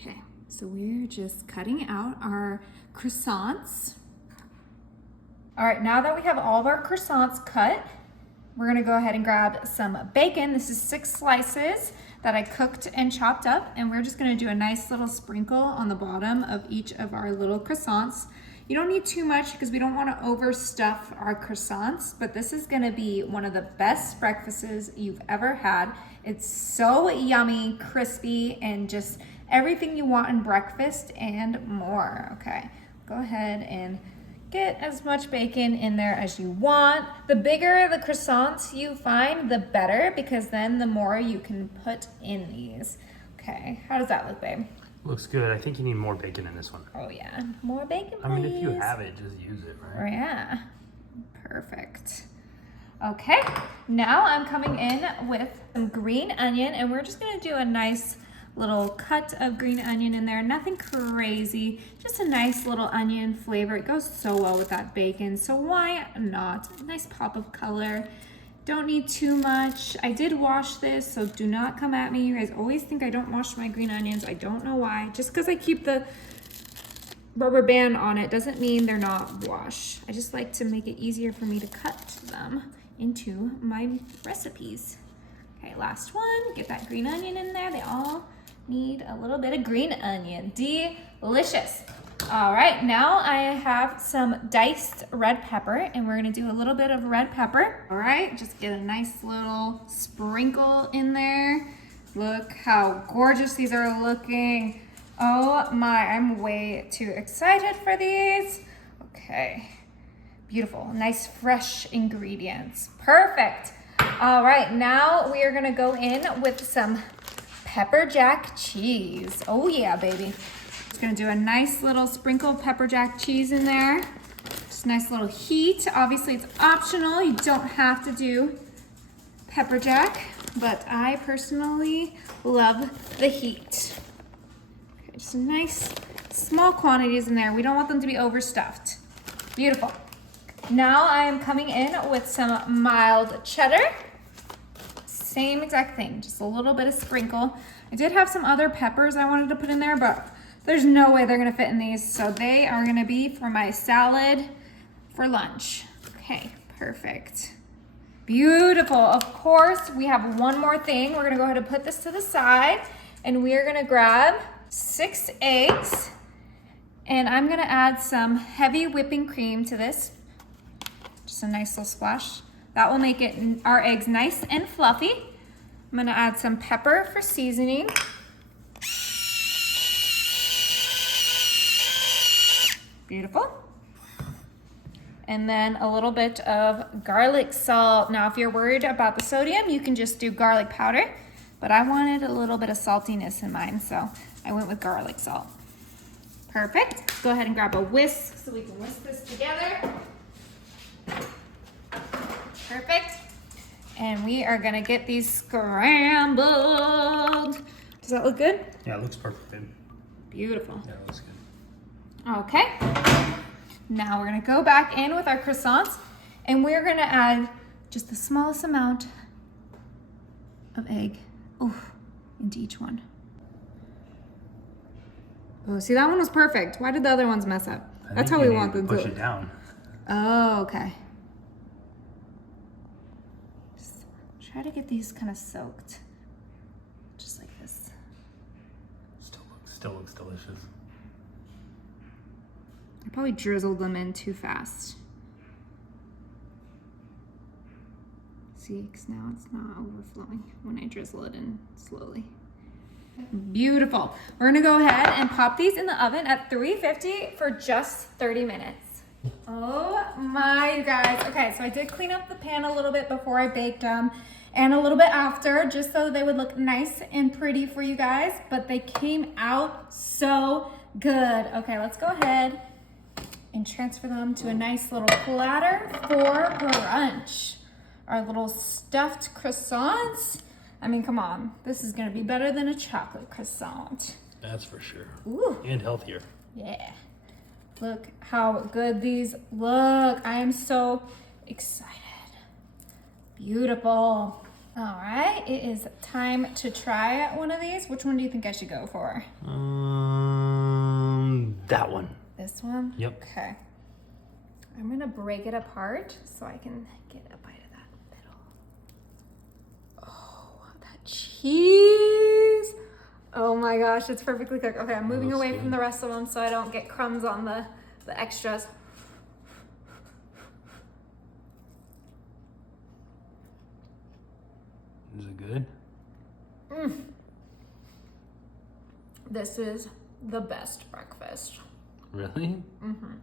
Okay, so we're just cutting out our croissants. All right, now that we have all of our croissants cut, we're gonna go ahead and grab some bacon. This is 6 slices that I cooked and chopped up, and we're just gonna do a nice little sprinkle on the bottom of each of our little croissants. You don't need too much because we don't wanna overstuff our croissants, but this is gonna be one of the best breakfasts you've ever had. It's so yummy, crispy, and just everything you want in breakfast and more. Okay, go ahead and get as much bacon in there as you want. The bigger the croissants you find, the better, because then the more you can put in these. Okay, how does that look, babe? Looks good. I think you need more bacon in this one. Oh yeah, more bacon, please. I mean, if you have it, just use it, right? Yeah, perfect. Okay, now I'm coming in with some green onion, and we're just gonna do a nice little cut of green onion in there. Nothing crazy, just a nice little onion flavor. It goes so well with that bacon, so why not? A nice pop of color. Don't need too much. I did wash this, so do not come at me. You guys always think I don't wash my green onions. I don't know why. Just because I keep the rubber band on it doesn't mean they're not washed. I just like to make it easier for me to cut them into my recipes. Okay, last one. Get that green onion in there. They all need a little bit of green onion. Delicious. All right, now I have some diced red pepper, and we're gonna do a little bit of red pepper. All right, just get a nice little sprinkle in there. Look how gorgeous these are looking. Oh my, I'm way too excited for these. Okay, beautiful, nice fresh ingredients. Perfect. All right, now we are gonna go in with some pepper jack cheese. Oh yeah, baby. Just gonna do a nice little sprinkle of pepper jack cheese in there. Just a nice little heat. Obviously it's optional. You don't have to do pepper jack, but I personally love the heat. Okay, just a nice small quantities in there. We don't want them to be overstuffed. Beautiful. Now I am coming in with some mild cheddar. Same exact thing, just a little bit of sprinkle. I did have some other peppers I wanted to put in there, but there's no way they're gonna fit in these, so they are gonna be for my salad for lunch. Okay, perfect. Beautiful. Of course, we have one more thing. We're gonna go ahead and put this to the side, and we are gonna grab 6 eggs, and I'm gonna add some heavy whipping cream to this. Just a nice little splash. That will make our eggs nice and fluffy. I'm gonna add some pepper for seasoning. Beautiful. And then a little bit of garlic salt. Now, if you're worried about the sodium, you can just do garlic powder, but I wanted a little bit of saltiness in mine, so I went with garlic salt. Perfect. Go ahead and grab a whisk so we can whisk this together. Perfect. And we are gonna get these scrambled. Does that look good? Yeah, it looks perfect, babe. Beautiful. Yeah, it looks good. Okay. Now we're gonna go back in with our croissants, and we're gonna add just the smallest amount of egg into each one. Oh, see, that one was perfect. Why did the other ones mess up? That's how we want them to push it down. Oh, okay. Try to get these kind of soaked, just like this. Still looks delicious. I probably drizzled them in too fast. See, because now it's not overflowing when I drizzle it in slowly. Beautiful. We're gonna go ahead and pop these in the oven at 350 for just 30 minutes. Oh my, you guys. Okay, so I did clean up the pan a little bit before I baked them and a little bit after, just so they would look nice and pretty for you guys, but they came out so good. Okay, let's go ahead and transfer them to a nice little platter for brunch. Our little stuffed croissants. I mean, come on. This is gonna be better than a chocolate croissant. That's for sure. Ooh. And healthier. Yeah. Look how good these look. I am so excited. Beautiful. All All right, it is time to try one of these. Which one do you think I should go for? That one. This one? Yep. Okay. I'm gonna break it apart so I can get a bite of that middle. Oh, that cheese. Oh my gosh, it's perfectly cooked. Okay, I'm moving away from the rest of them so I don't get crumbs on the extras. Is it good? This is the best breakfast. Really? Mm-hmm.